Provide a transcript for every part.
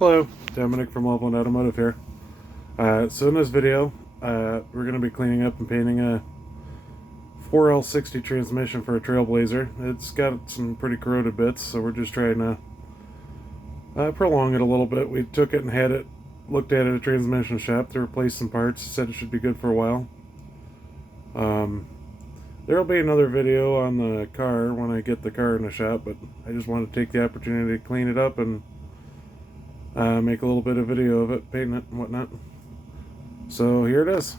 Hello, Dominic from Automotive here. So in this video, we're going to be cleaning up and painting a 4L60 transmission for a Trailblazer. It's got some pretty corroded bits, so we're just trying to prolong it a little bit. We took it and had it looked at a transmission shop to replace some parts. Said it should be good for a while. There will be another video on the car when I get the car in the shop, but I just wanted to take the opportunity to clean it up and make a little bit of video of it, painting it and whatnot. So here it is.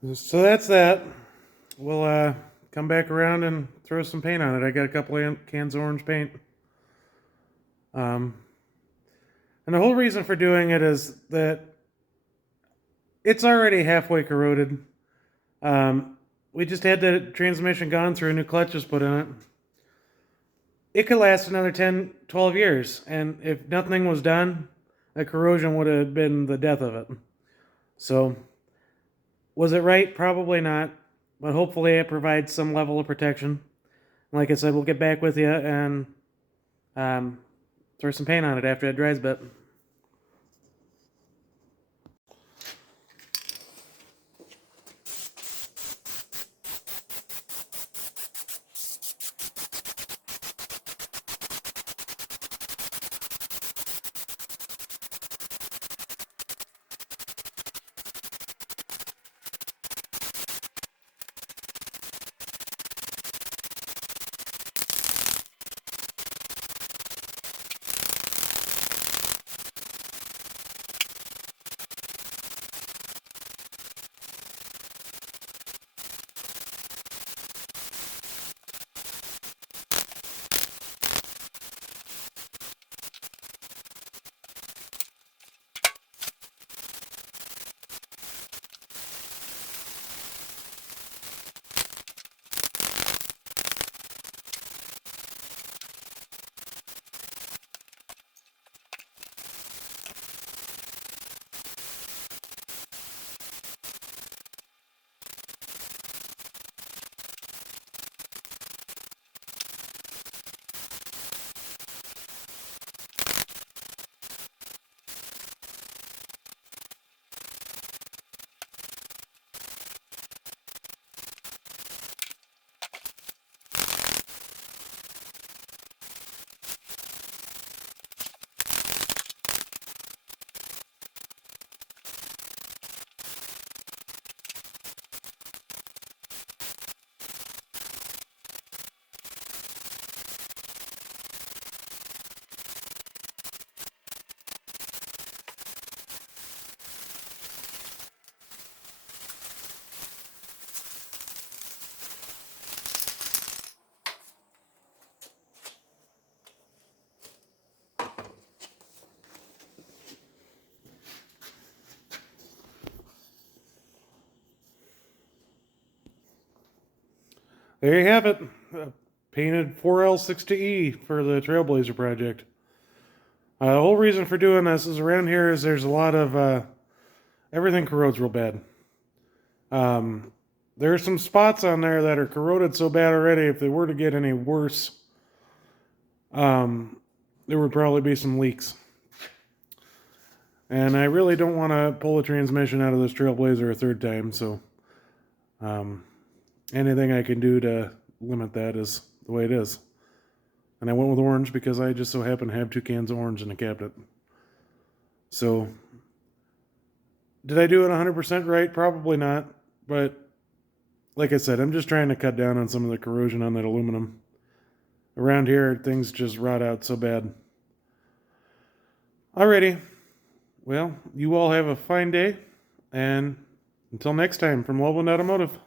So that's that. We'll come back around and throw some paint on it. I got a couple of cans of orange paint. And the whole reason for doing it is that it's already halfway corroded. We just had the transmission gone through, new clutches put in it. It could last another 10, 12 years, and if nothing was done, the corrosion would have been the death of it. So, was it right? Probably not, but hopefully it provides some level of protection. Like I said, we'll get back with you and throw some paint on it after it dries a bit. There you have it. Painted 4L60E for the Trailblazer project. The whole reason for doing this is around here is there's a lot of everything corrodes real bad. There are some spots on there that are corroded so bad already, if they were to get any worse, there would probably be some leaks. And I really don't want to pull the transmission out of this Trailblazer a third time, so anything I can do to limit that is the way it is. And I went with orange because I just so happen to have 2 cans of orange in the cabinet. So, did I do it 100% right? Probably not. But, like I said, I'm just trying to cut down on some of the corrosion on that aluminum. Around here, things just rot out so bad. Alrighty. Well, you all have a fine day. And until next time, from Loveland Automotive.